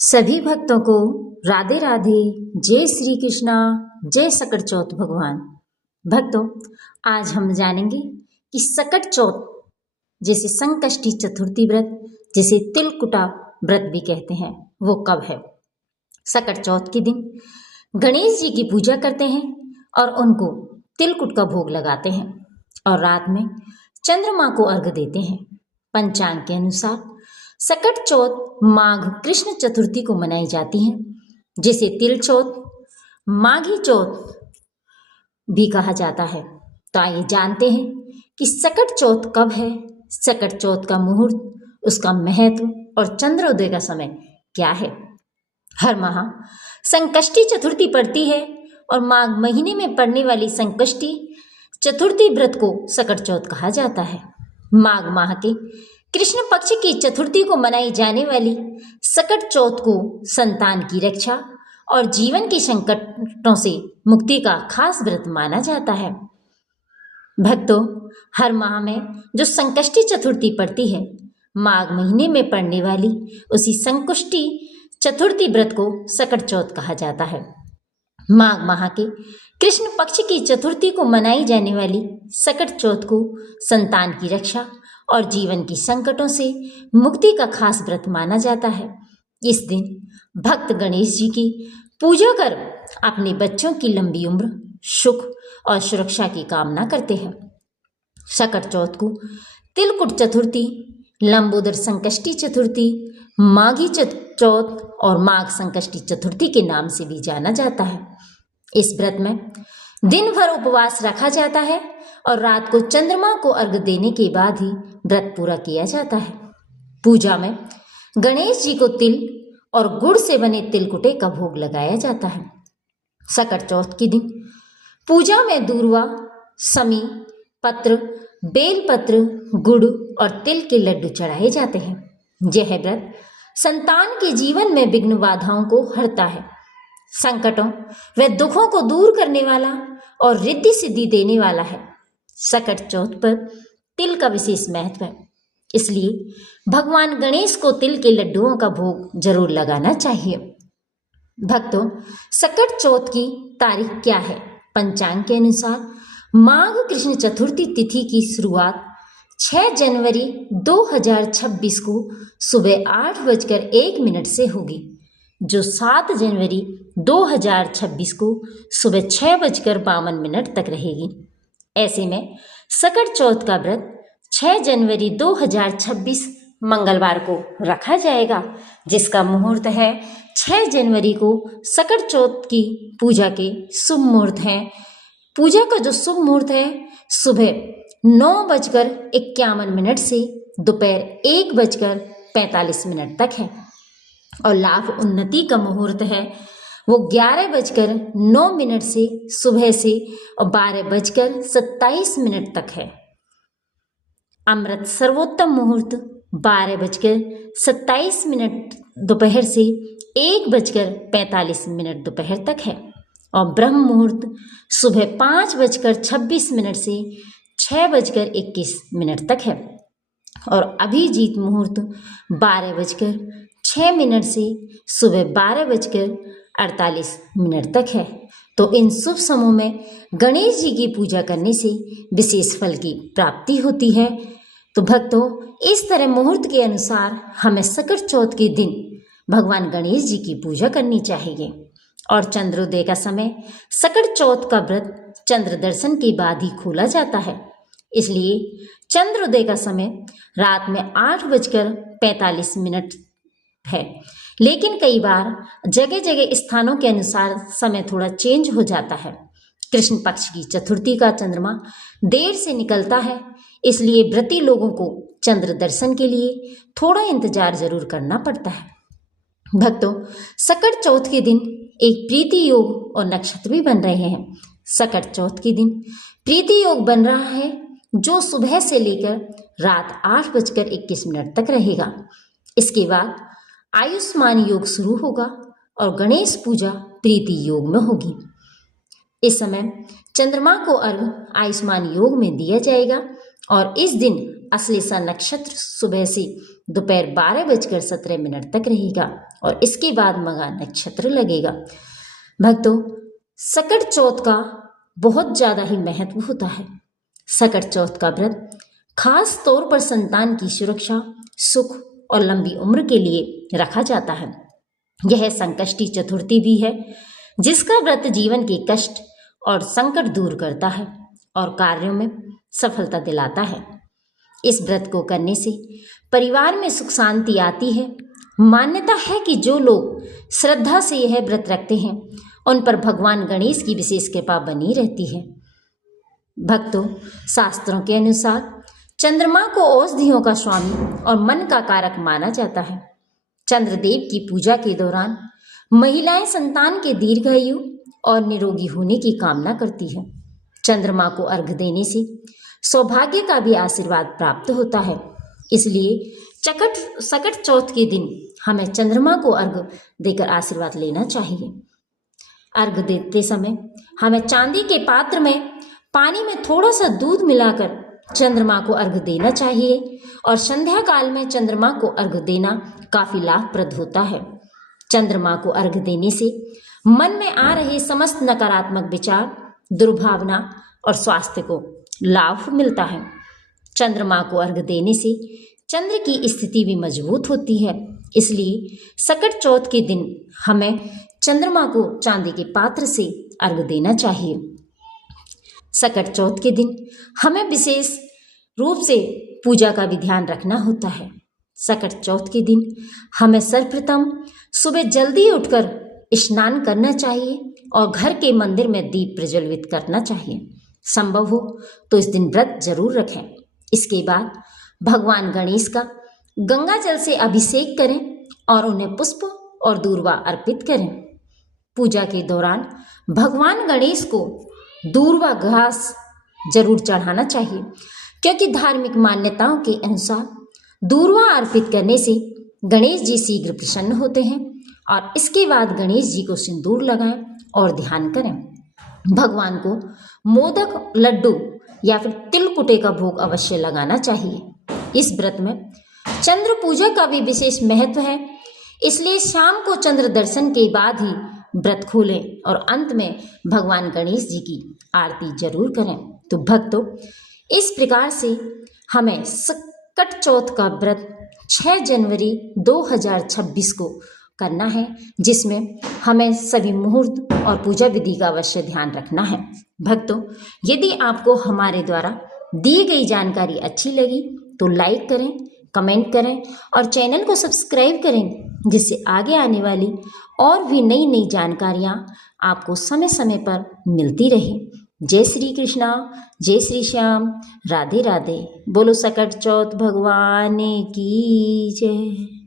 सभी भक्तों को राधे राधे। जय श्री कृष्णा। जय सकट चौथ भगवान। भक्तों, आज हम जानेंगे कि सकट चौथ जैसे संकष्टी चतुर्थी व्रत, जिसे तिलकुटा व्रत भी कहते हैं, वो कब है। सकट चौथ के दिन गणेश जी की पूजा करते हैं और उनको तिलकुट का भोग लगाते हैं और रात में चंद्रमा को अर्घ्य देते हैं। पंचांग के अनुसार सकट चौथ माघ कृष्ण चतुर्थी को मनाई जाती है, जिसे तिल चौथ, माघी चौथ भी कहा जाता है। तो आइए जानते हैं कि सकट चौथ कब है, सकट चौथ का मुहूर्त, उसका महत्व और चंद्रोदय का समय क्या है। हर माह संकष्टी चतुर्थी पड़ती है और माघ महीने में पड़ने वाली संकष्टी चतुर्थी व्रत को सकट चौथ कहा जाता है। माघ माह के कृष्ण पक्ष की चतुर्थी को मनाई जाने वाली सकट चौथ को संतान की रक्षा और जीवन के संकटों से मुक्ति का खास व्रत माना जाता है। भक्तों, हर माह में जो संकष्टी चतुर्थी पड़ती है, माघ महीने में पड़ने वाली उसी संकष्टी चतुर्थी व्रत को सकट चौथ कहा जाता है। माघ माह के कृष्ण पक्ष की चतुर्थी को मनाई जाने वाली सकट चौथ को संतान की रक्षा और जीवन की संकटों से मुक्ति का खास व्रत माना जाता है। इस दिन भक्त गणेश जी की पूजा कर अपने बच्चों की लंबी उम्र, सुख और सुरक्षा की कामना करते हैं। सकट चौथ को तिलकुट चतुर्थी, लंबोदर संकष्टी चतुर्थी, माघी चौथ और माघ संकष्टी चतुर्थी के नाम से भी जाना जाता है। इस व्रत में दिन भर उपवास रखा जाता है और रात को चंद्रमा को अर्घ्य देने के बाद ही व्रत पूरा किया जाता है। पूजा में गणेश जी को तिल और गुड़ से बने तिलकुटे का भोग लगाया जाता है। सकट चौथ के दिन पूजा में दूर्वा, समी पत्र, बेलपत्र, गुड़ और तिल के लड्डू चढ़ाए जाते हैं। यह व्रत संतान के जीवन में विघ्न बाधाओं को हरता है, संकटों व दुखों को दूर करने वाला और रिद्धि सिद्धि देने वाला है। सकट चौथ पर तिल का विशेष महत्व है, इसलिए भगवान गणेश को तिल के लड्डुओं का भोग जरूर लगाना चाहिए। भक्तों, सकट चौथ की तारीख क्या है। पंचांग के अनुसार माघ कृष्ण चतुर्थी तिथि की शुरुआत 6 जनवरी 2026 को सुबह 8:01 से होगी, जो 7 जनवरी 2026 को सुबह 6:52 तक रहेगी। ऐसे में सकट चौथ का व्रत 6 जनवरी 2026 मंगलवार को रखा जाएगा, जिसका मुहूर्त है 6 जनवरी को। सकट चौथ की पूजा के शुभ मुहूर्त हैं। पूजा का जो शुभ मुहूर्त है सुबह 9:51 से दोपहर 1:45 तक है और लाभ उन्नति का मुहूर्त है वो 11:09 से सुबह से और 12:27 तक है। अमृत सर्वोत्तम मुहूर्त 12:27 दोपहर से 1:45 दोपहर तक है और ब्रह्म मुहूर्त सुबह 5:26 से 6:21 तक है और अभिजीत मुहूर्त 12:06 से सुबह 12:48 तक है। तो इन शुभ समयों में गणेश जी की पूजा करने से विशेष फल की प्राप्ति होती है। तो भक्तों, इस तरह मुहूर्त के अनुसार हमें सकट चौथ के दिन भगवान गणेश जी की पूजा करनी चाहिए। और चंद्रोदय का समय सकट चौथ का व्रत चंद्र दर्शन के बाद ही खोला जाता है, इसलिए चंद्रोदय का समय रात में 8:45 है। लेकिन कई बार जगह जगह स्थानों के अनुसार समय थोड़ा चेंज हो जाता है। कृष्ण पक्ष की चतुर्थी का चंद्रमा देर से निकलता है, इसलिए व्रती लोगों को चंद्र दर्शन के लिए थोड़ा इंतजार जरूर करना पड़ता है। भक्तों, सकट चौथ के दिन एक प्रीति योग और नक्षत्र भी बन रहे हैं। सकट चौथ के दिन प्रीति योग बन रहा है, जो सुबह से लेकर रात 8:21 तक रहेगा। इसके बाद आयुष्मान योग शुरू होगा और गणेश पूजा प्रीति योग में होगी। इस समय चंद्रमा को अर्घ्य आयुष्मान योग में दिया जाएगा और इस दिन अश्लेषा नक्षत्र सुबह से दोपहर 12:17 तक रहेगा और इसके बाद मघा नक्षत्र लगेगा। भक्तों, सकट चौथ का बहुत ज़्यादा ही महत्व होता है। सकट चौथ का व्रत खास तौर पर संतान की सुरक्षा, सुख और लंबी उम्र के लिए रखा जाता है। यह संकष्टी चतुर्थी भी है, जिसका व्रत जीवन के कष्ट और संकट दूर करता है और कार्यों में सफलता दिलाता है। इस व्रत को करने से परिवार में सुख शांति आती है। मान्यता है कि जो लोग श्रद्धा से यह व्रत रखते हैं उन पर भगवान गणेश की विशेष कृपा बनी रहती है। भक्तों, शास्त्रों के अनुसार चंद्रमा को औषधियों का स्वामी और मन का कारक माना जाता है। चंद्रदेव की पूजा के दौरान महिलाएं संतान के दीर्घायु और निरोगी होने की कामना करती है। चंद्रमा को अर्घ देने से सौभाग्य का भी आशीर्वाद प्राप्त होता है। इसलिए सकट चौथ के दिन हमें चंद्रमा को अर्घ देकर आशीर्वाद लेना चाहिए। अर्घ देते समय हमें चांदी के पात्र में पानी में थोड़ा सा दूध मिलाकर चंद्रमा को अर्घ देना चाहिए और संध्या काल में चंद्रमा को अर्घ देना काफी लाभप्रद होता है। चंद्रमा को अर्घ देने से मन में आ रहे समस्त नकारात्मक विचार, दुर्भावना और स्वास्थ्य को लाभ मिलता है। चंद्रमा को अर्घ देने से चंद्र की स्थिति भी मजबूत होती है। इसलिए सकट चौथ के दिन हमें चंद्रमा को चांदी के पात्र से अर्घ देना चाहिए। सकट चौथ के दिन हमें विशेष रूप से पूजा का भी ध्यान रखना होता है। सकट चौथ के दिन हमें सर्वप्रथम सुबह जल्दी उठकर स्नान करना चाहिए और घर के मंदिर में दीप प्रज्वलित करना चाहिए। संभव हो तो इस दिन व्रत जरूर रखें। इसके बाद भगवान गणेश का गंगा जल से अभिषेक करें और उन्हें पुष्प और दूर्वा अर्पित करें। पूजा के दौरान भगवान गणेश को दूर्वा घास जरूर चढ़ाना चाहिए, क्योंकि धार्मिक मान्यताओं के अनुसार दूर्वा अर्पित करने से गणेश जी शीघ्र प्रसन्न होते हैं। और इसके बाद गणेश जी को सिंदूर लगाएं और ध्यान करें। भगवान को मोदक, लड्डू या फिर तिलकुटे का भोग अवश्य लगाना चाहिए। इस व्रत में चंद्र पूजा का भी विशेष महत्व है, इसलिए शाम को चंद्र दर्शन के बाद ही व्रत खोलें और अंत में भगवान गणेश जी की आरती जरूर करें। तो भक्तों, इस प्रकार से हमें सकट चौथ का व्रत 6 जनवरी 2026 को करना है, जिसमें हमें सभी मुहूर्त और पूजा विधि का अवश्य ध्यान रखना है। भक्तों, यदि आपको हमारे द्वारा दी गई जानकारी अच्छी लगी तो लाइक करें, कमेंट करें और चैनल को सब्सक्राइब करें, जिससे आगे आने वाली और भी नई नई जानकारियाँ आपको समय समय पर मिलती रहे। जय श्री कृष्णा, जय श्री श्याम, राधे राधे। बोलो सकट चौथ भगवान की जय।